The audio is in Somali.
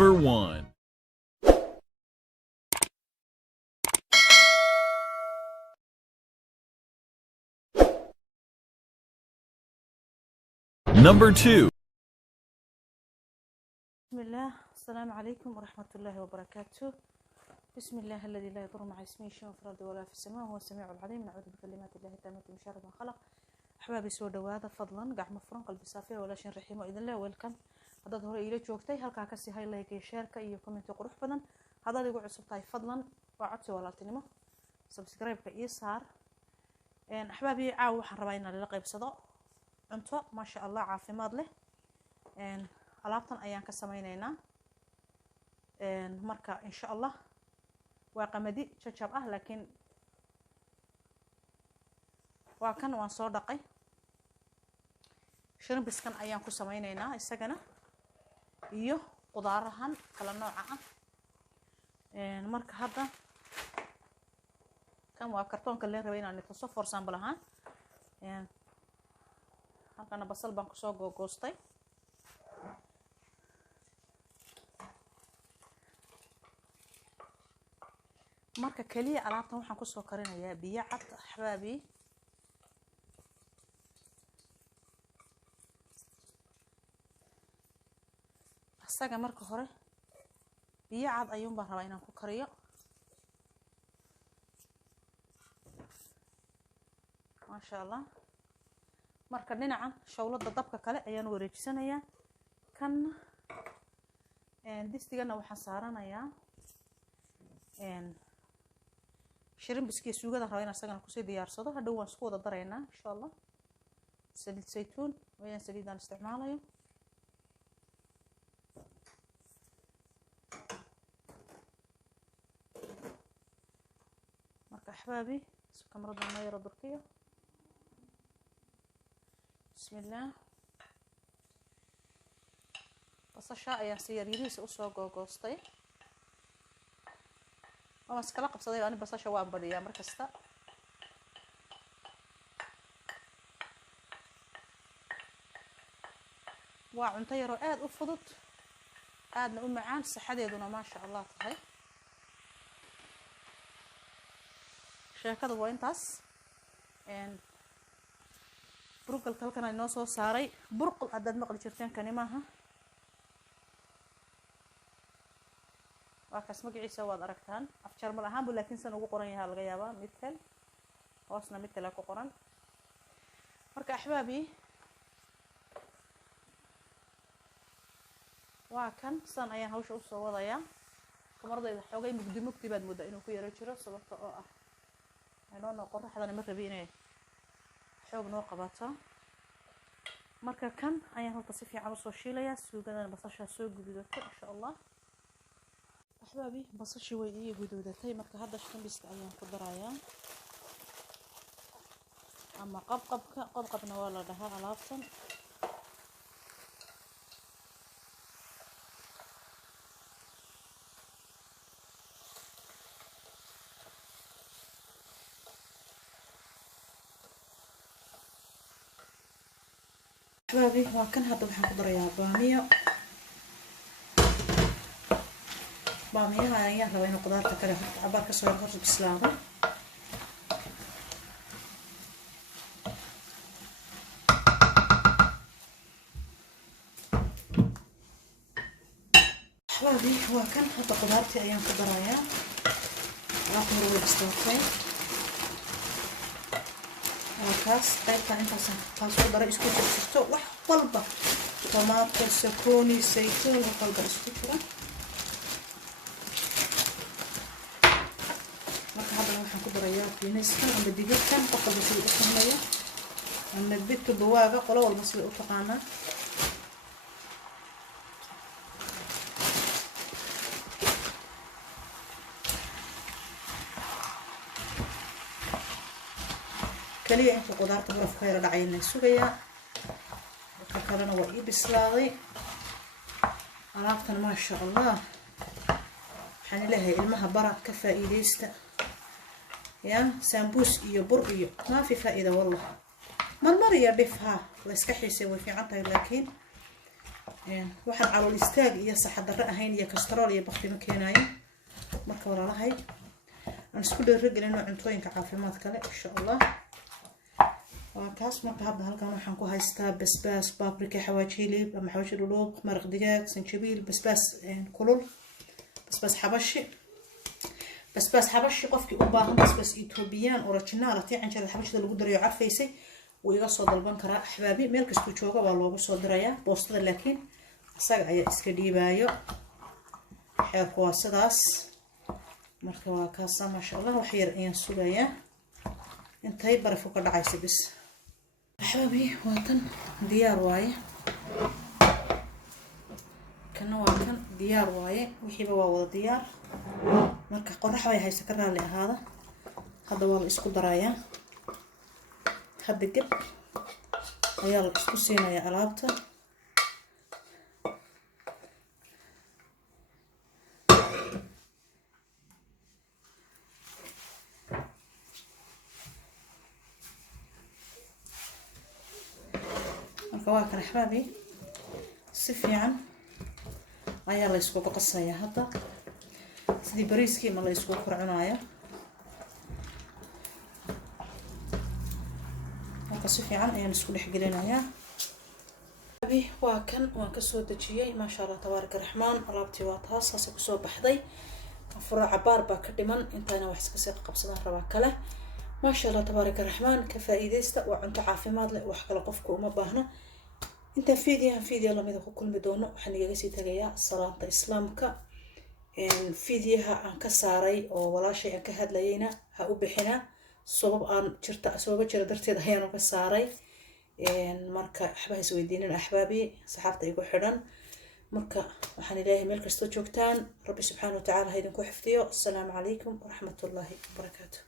Number 1. Number 2. بسم الله. السلام عليكم ورحمة الله وبركاته. بسم الله الذي لا يضر مع اسمه شيء في الأرض ولا في السماء وهو السميع العليم. نعوذ بكلمات الله التامة من شر ما خلق. أحبابي سو دواada fadlan gacmo furan qalbi saafi wala shin raxiimo idin leh welcome. haddaad hore ila joogtay halkaa ka sii like iyo share-ka iyo comment qurux badan. haddaad igu cusub tahay fadlan waa codsi walaaltinimo subscribe-ka iyo saar. أحبابي caaw waxaan rabaa inaan la qaybsado cunto ma sha Allah caafimaad leh. alaabtan ayaan ka sameynaynaa marka insha Allah waa qamadi jajab ah laakiin waa kan waan soo dhaqay. shirimbiskan ayaan ku sameynaynaa isagana iyo qudaarahan kala nooca ah. marka hadda kan waa kartoonka leen rabay inaan tuso for example ahaan. halkana basal baan kusoo googoostay. marka kaliya alaabtan waxaan ku soo karinayaa biyo cad axbaabi. asaga marka hore biyo cad ayuun baan rabaa inaan ku kariyo. ma sha Allah. marka dhinacan shawlada dabka kale ayaan wareejisanayaa. kan distigana waxaan saaranayaa shirimbiskii suugada rabaa inaan asagana kusii diyaarsado. hadhow waan isku wada daraynaa insha Allah. saliid saytuun wayaan saliidaan isticmaalayo. marka axbaabi kamarada ma yara durkiyo. bismillah. basasha ayaan si yaryariisa usoo googoostay. waan iskala qabsaday ani basasha waan badiyaa markasta. waa cunto yar oo aad u fudud aadna u macaan saxadeeduna ma sha Allah tahay. sheekadu waa intaas. burgalka halkan ay noo soo saaray burqul haddaad maqli jirteen kani maaha. waa kaas magaciisa waad aragtaan af jarmal ahaan buu laakiin san ugu qoran yahay laga yaabaa mid kale hoosna mid kale ku qoran. marka axbaabi waa kan san ayaan hawsha u soo wadayaa. kamaradayda xoogay mugdi baad moodaa inuu ku yaro jiro sababta oo ah inoo qoraxdana ma rabi inay xoog noo qabato. marka kan ayaan halka si fiican u soo shiilayaa. suugadana basasha soo gududato insha Allah. أحبابي بصشي ويجي جدودتي مركا هذا شكل أيام كدرايا. أما قبقب نوالا لها علافن. أحبابي وكان هذا وحنا كدرايا baamiyaha ayaan rabaa inuu qudaarta kale cabaar ka soo hor bislaado. axbaabi waa kan hadda qudaartii ayaan ku darayaa. alaabta hore way bislaatay. halkaas qaybta intaasaan taasoo daray isku jirto wax walba tomaato sakooni saytuun wax walba isku jira. waxaan ku darayaa fiiniskan ama digirtan qofka sida u sameeyo ama bitu bawaaga qolo walba sida u taqaana. kaliya inta qudaarta barafka yara dhacayna sugayaa. waxa kalena waa ii bislaaday. alaabtan ma sha Allah waxaan ilaahay ilmaha bara ka faa'iideysta. يا سامبوس iyo bur iyo ما في فائدة والله. مرمر يا بفها لا اسكحيسي وفي عنتها لكن waxaan calool istaag iyo saxad darro ahayn iyo kastrool iyo bakti ma keenayo marka walaalahay aan isku dhiirigelino cuntooyinka caafimaadka leh insha Allah kaas marka hadda halkan waxaan ku haystaa basbaas paprika xawaaji hilib ama xawaaji dhulub maraq digaag sanjabiil basbaas kulul basbaas xabashi qofkii u baahan basbaas Ethiopian original tii canjeerada xabashida lagu darayo carfaysay wuu iga soo dalban karaa axbaabi meel kasta jooga waa loogu soo dirayaa boostada laakiin asaga ayaa iska dhiibaayo xeerku waa sidaas marka waa kaas ma sha Allah wax yar ayaan sugayaa intay baraf ka dhacaysa bis axbaabi waa tan diyaar waaye kana waa kan diyaar waaye wixiiba waa wada diyaar marka qorax way haysa ka raali ahaada hadda waa la isku darayaa hadda gab ayaa la isku siinayaa alaabta marka waa kan axbaabi si fiican ayaa la isku qasayaa hadda sidii bariiskii ma la isku korcunayo marka si fiican ayaan isku dhex gelinayaa waa kan waan ka soo dajiyay ma sha Allah tabaaraka raxmaan alaabtii waa taas saas ku soo baxday afura cabaar baa ka dhiman intaana wax iska sii qabsadaan rabaa kale ma sha Allah tabaaraka raxmaan ka faa'iideysta waa cunto caafimaad leh wax kale qofku uma baahna inta fiidiyaha lamida ku kulmi doono waxaan igaga sii tagayaa salaanta islaamka fiidiyaha aan ka saaray oo walaashay aan ka hadlayayna ha u bixina sabab jira darteed ayaan uga saaray marka waxba is weydiinin axbaabi saxaabta igu xidhan marka waxaan ilaahay meel kasta joogtaan rabbi subxaanahu wa ta'aala ha idinku xifdiyo assalaamu calaykum waraxmatullaahi wabarakaatuh